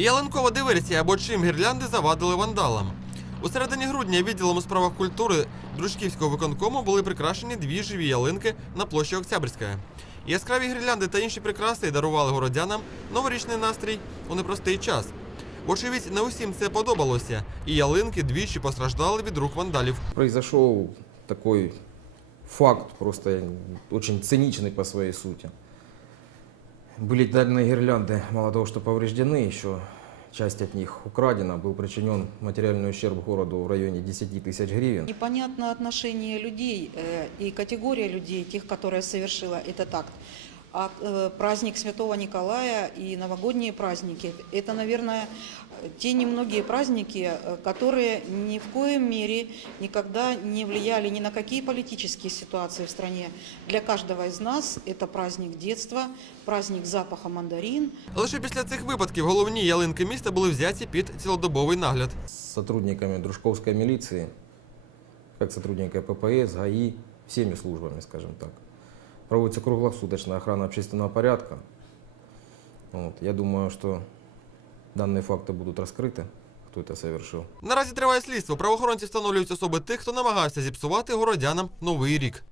Ялинкова диверсія або чим гірлянди завадили вандалам. У середині грудня відділом у справах культури Дружківського виконкому були прикрашені дві живі ялинки на площі Октябрьська. Яскраві гірлянди та інші прикраси дарували городянам новорічний настрій у непростий час. Вочевидь, не усім це подобалося, і ялинки двічі постраждали від рук вандалів. Произошел такой факт, просто очень циничный по своей сути. Были данные гирлянды, мало того, что повреждены, еще часть от них украдена, был причинен материальный ущерб городу в районе 10 тысяч гривен. Непонятно отношение людей э, и категория людей, тех, которые совершила этот акт. А э, праздник Святого Николая и новогодние праздники – это, наверное, те немногие праздники, э, которые ни в коем мере никогда не влияли ни на какие политические ситуации в стране. Для каждого из нас это праздник детства, праздник запаха мандарин, Лише після цих випадків головні ялинки міста були взяті під цілодобовий нагляд. С сотрудниками Дружковской милиции, как сотрудника ППС, ГАИ, всеми службами, скажем так. Проводится круглосуточная охрана общественного порядка. Вот. Я думаю, что данные факты будут раскрыты, кто это совершил. Наразі триває слідство. Правоохоронці встановлюють особи тих, хто намагався зіпсувати городянам новий рік.